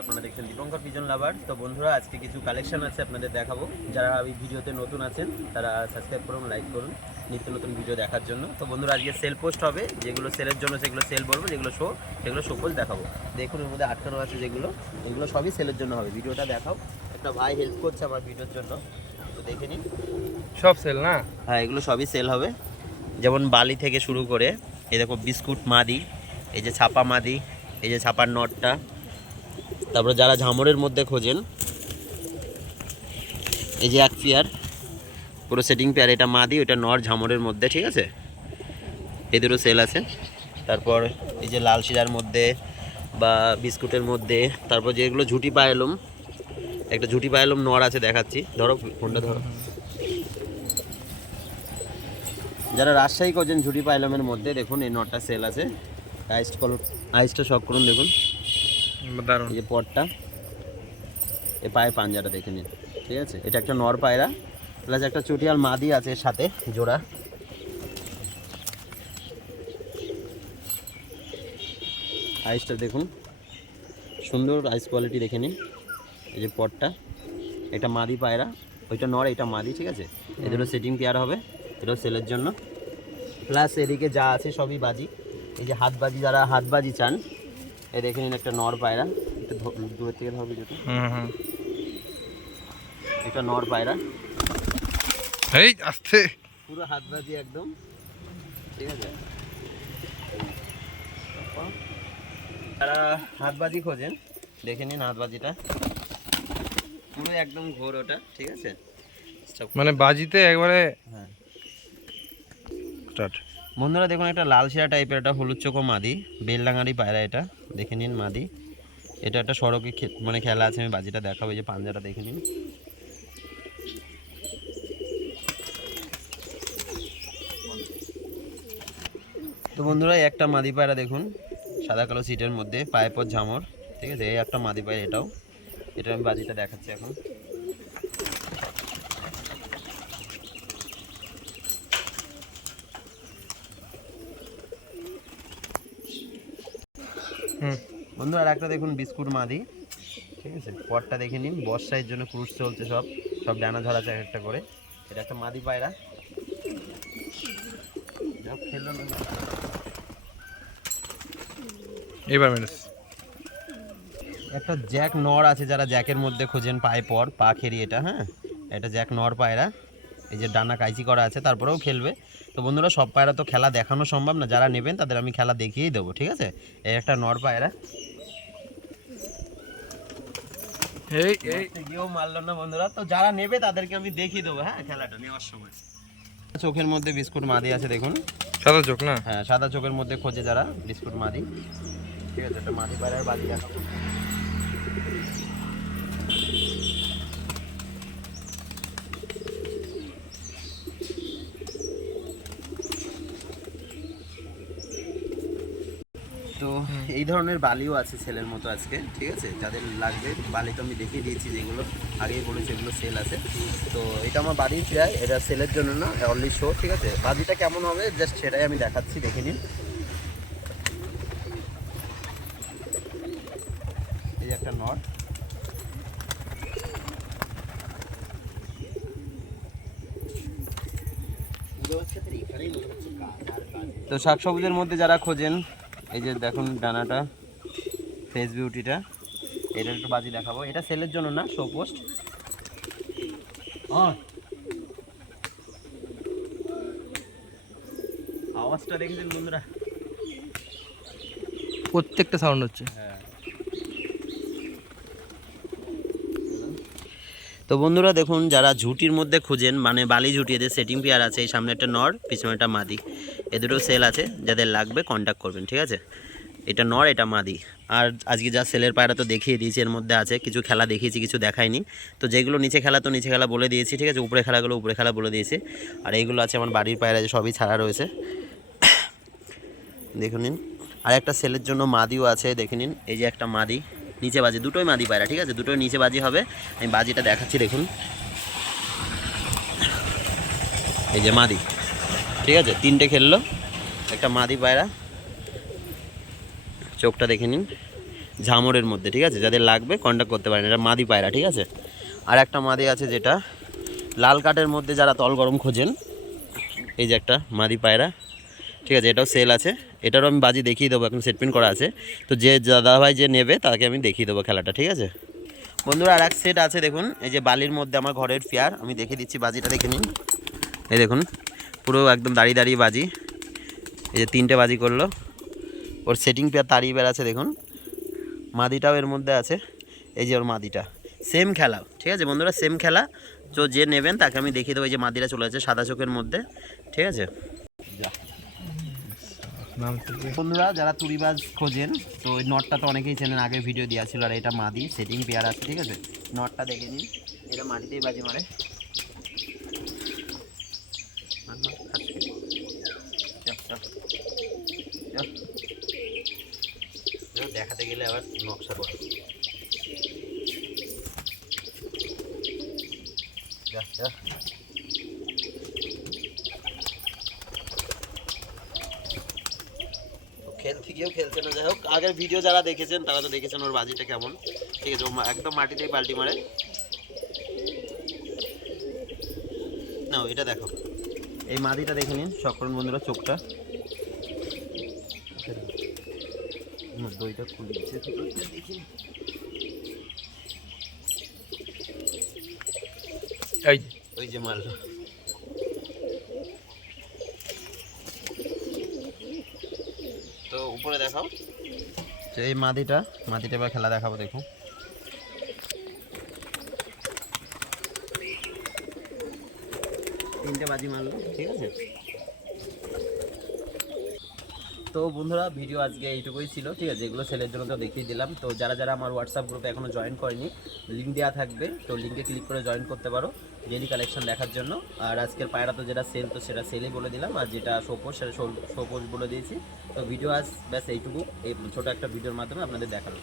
আপনারা দেখছেন দীপঙ্কর পিজন লাভার। তো বন্ধুরা, আজকে কিছু কালেকশন আছে আপনাদের দেখাবো। যারা এই ভিডিওতে নতুন আছেন তারা সাবস্ক্রাইব করুন, লাইক করুন নিত্য নতুন ভিডিও দেখার জন্য। তো বন্ধুরা, আজকে সেল পোস্ট হবে, যেগুলো সেলের জন্য সেগুলো সেল বলবো, যেগুলো সেগুলো শো পোস্ট দেখাবো। দেখুন এর মধ্যে আটকানো আছে যেগুলো, এগুলো সবই সেলের জন্য হবে। ভিডিওটা দেখাও, একটা ভাই হেল্প করছে আমার ভিডিওর জন্য, তো দেখে নিন। সব সেল না? হ্যাঁ, এগুলো সবই সেল হবে। যেমন বালি থেকে শুরু করে এই দেখো বিস্কুট মাদি, এই যে ছাপা মাদি, এই যে ছাপার নটটা। তারপরে যারা ঝামরের মধ্যে খোঁজেন, এই যে এক পেয়ার পুরো সেটিং পেয়ার, এটা মাদি, ওইটা নর ঝামরের মধ্যে, ঠিক আছে? এই দুটো সেল আছে। তারপর এই যে লাল শিরার মধ্যে বা বিস্কুটের মধ্যে, তারপর যেগুলো ঝুটি পায়েলম, একটা ঝুটি পায়েলম নর আছে, দেখাচ্ছি, ধরো ফোনটা ধরো। যারা রাজশাহী খোঁজেন ঝুটি পায়েলমের মধ্যে, দেখুন এই নটটা সেল আছে। আইসটা শক করুন, দেখুন এই যে পটটা, এ পায়ে পাঞ্জাটা দেখে নিন, ঠিক আছে? এটা একটা নর পায়রা, প্লাস একটা চটিয়াল মাদি আছে এর সাথে জোড়া। আইসটা দেখুন, সুন্দর আইস কোয়ালিটি দেখে নিন। এই যে পটটা, এটা মাদি পায়রা, ওইটা নর, এটা মাদি, ঠিক আছে? এদের সেটিং পেয়ার হবে, এটাও সেলের জন্য। প্লাস এদিকে যা আছে সবই বাজি। এই যে হাতবাজি, যারা হাতবাজি চান, এই দেখে নিন একটা নর পায়রা, একটু দূরের থেকে ধরবে যেটা, এটা নর পায়রা, এই আস্তে, পুরো হাতবাজি একদম, ঠিক আছে? যারা হাতবাজি খোঁজেন দেখে নিন, হাতবাজিটা পুরো একদম ঘোর ওটা, ঠিক আছে? মানে বাজিতে একবারে। হ্যাঁ, স্টার্ট। বন্ধুরা দেখুন, একটা লাল শিরা টাইপের, একটা হলুদ চোখো মাদি, বেলডাঙ্গারি পায়রা, এটা দেখে নিন মাদি। এটা একটা সড়কে মানে খেলা আছে, আমি বাজিটা দেখাবো, এই যে পাঞ্জাটা দেখে নিন। তো বন্ধুরা, একটা মাদি পায়রা দেখুন, সাদা কালো সিটের মধ্যে, পায়ে পর ঝামর, ঠিক আছে? এই একটা মাদি পায়রা, এটা আমি বাজিটা দেখাচ্ছি এখন। বন্ধুরা, আর একটা দেখুন বিস্কুট মাদি, ঠিক আছে? পটটা দেখে নিন, বর্ষার জন্য ক্রুশ চলছে, সব ডানা ঝরা এক একটা করে। এটা একটা মাদি পায়রা, খেললো না। এবার মেরেছে। একটা জ্যাক নর আছে, যারা জ্যাকের মধ্যে খোঁজেন পায়ে পর পা খেরি, এটা, হ্যাঁ, এটা জ্যাক নর পায়রা। এই যে ডানা কাইচি করা আছে, তারপরেও খেলবে। তো বন্ধুরা, সব পায়রা তো খেলা দেখানো সম্ভব না, যারা নেবেন তাদের আমি খেলা দেখিয়েই দেবো, ঠিক আছে? এই একটা নর পায়রা, গিয়েও মারলো না বন্ধুরা। তো যারা নেবে তাদেরকে আমি দেখিয়ে দেবো, হ্যাঁ, খেলাটা নেওয়ার সময়। চোখের মধ্যে বিস্কুট মাদি আছে দেখুন, সাদা চোখ না? হ্যাঁ, সাদা চোখের মধ্যে খোঁজে যারা বিস্কুট মাদি, ঠিক আছে? একটা মাদি পায়রার বাজি দেখাবো। তো এই ধরনের বালিও আছে সেলের মতো আজকে, ঠিক আছে? যাদের লাগবে বালি তো আমি দেখিয়ে দিয়েছি, যেগুলো আগেই বলেছি এগুলো সেল আছে। তো এটা আমার বাড়ির প্রায়, এটা সেলের জন্য না, অনলি শো, ঠিক আছে? বাজিটা কেমন হবে জাস্ট সেটাই আমি দেখাচ্ছি, দেখে নিন। এই যে একটা নট, তো শাকসবুজের মধ্যে যারা খোঁজেন, এই যে দেখুন ডানাটা, ফেস বিউটিটা, এটা একটু বাজি দেখাবো। এটা সেলের জন্য না, শো পোস্ট। আওয়াজটা দেখেছেন বন্ধুরা? প্রত্যেকটা সাউন্ড হচ্ছে। হ্যাঁ। তো বন্ধুরা দেখুন, যারা ঝুটির মধ্যে খুঁজেন, মানে বালি ঝুটি, এদের সেটিং পেয়ার আছে। এই সামনে একটা নর, পিছনে একটা মাদি, এ দুটো সেল আছে। যাদের লাগবে কন্ট্যাক্ট করবেন, ঠিক আছে? এটা নর, এটা মাদি। আর আজকে যা সেলের পায়রা তো দেখিয়ে দিয়েছি, এর মধ্যে আছে কিছু খেলা দেখিয়েছি, কিছু দেখাইনি। তো যেগুলো নিচে খেলা তো নিচে খেলা বলে দিয়েছি, ঠিক আছে? উপরে খেলাগুলো উপরে খেলা বলে দিয়েছি। আর এইগুলো আছে আমার বাড়ির পায়রা, যে সবই ছাড়া রয়েছে, দেখে নিন। আর একটা সেলের জন্য মাদিও আছে, দেখে নিন। এই যে একটা মাদি, নিচে বাজি, দুটোই মাদি পায়রা, ঠিক আছে? দুটোই নিচে বাজি হবে। আমি বাজিটা দেখাচ্ছি, দেখুন। এই যে মাদি, ঠিক আছে? তিনটে খেললো, একটা মাদি পায়রা, চোখটা দেখে নিন। ঝামরের মধ্যে, ঠিক আছে? যাদের লাগবে কন্ট্যাক্ট করতে পারেন। এটা মাদি পায়রা, ঠিক আছে? আর একটা মাদি আছে যেটা লাল কাঠের মধ্যে যারা তল গরম খোঁজেন, এই যে একটা মাদি পায়রা, ঠিক আছে? এটাও সেল আছে। এটারও আমি বাজি দেখিয়ে দেবো, এখন সেট পিন করা আছে। তো যে দাদাভাই যে নেবে তাকে আমি দেখিয়ে দেবো খেলাটা, ঠিক আছে বন্ধুরা? আর এক সেট আছে দেখুন, এই যে বালির মধ্যে আমার ঘরের ফেয়ার, আমি দেখিয়ে দিচ্ছি বাজিটা, দেখে নিন। এই দেখুন পুরো একদম দাঁড়িয়ে দাঁড়িয়ে বাজি, এই যে 3টে বাজি করলো। ওর সেটিং পেয়ার তাড়িয়ে বেড়াচ্ছে দেখুন। মাদিটাও এর মধ্যে আছে, এই যে ওর মাদিটা। সেম খেলা, ঠিক আছে বন্ধুরা? সেম খেলা। তো যে নেবেন তাকে আমি দেখিয়ে দেবো। এই যে মাদিরা চলে যাচ্ছে সাদা চোখের মধ্যে, ঠিক আছে? বন্ধুরা যারা তুড়িবাজ খোঁজেন, তো ওই নটটা তো অনেকেই চেনেন, আগে ভিডিও দেওয়া ছিল। আর এটা মাদি সেটিং পেয়ার আছে, ঠিক আছে? নটটা দেখে নিন, এটা মাটিতেই বাজি মারে। দেখাতে গেলে আবার নকশা করে। খেলতে গিয়েও খেলছে না। যাই হোক, আগের ভিডিও যারা দেখেছেন তারা তো দেখেছেন ওর বাজিটা কেমন, ঠিক আছে? ও একদম মাটিতেই পাল্টি মারে। না এটা দেখো, এই মাদিটা দেখে নিন শখ করুন বন্ধুরা, চোখটা। দইটা খুলে দিচ্ছে, দেখি। ওই যে মারল। তো উপরে দেখাও এই মাদিটা এবার খেলা দেখাবো, দেখো। 3টে বাজি মারলো, ঠিক আছে? তো বন্ধুরা ভিডিও আজকে এইটুকুই ছিল, ঠিক আছে? এগুলো সেলের জন্য তো দেখিয়ে দিলাম। তো যারা যারা আমার হোয়াটসঅ্যাপ গ্রুপে এখনও জয়েন করেনি, লিঙ্ক দেওয়া থাকবে, তো লিঙ্কে ক্লিক করে জয়েন করতে পারো ডেলি কালেকশন দেখার জন্য। আর আজকের পায়রা তো যেটা সেল, তো সেটা সেলই বলে দিলাম। আর যেটা শোপোজ সেটা শোপোজ বলে দিয়েছি। তো ভিডিও আজ ব্যাস এইটুকু, এই ছোটো একটা ভিডিওর মাধ্যমে আপনাদের দেখালাম।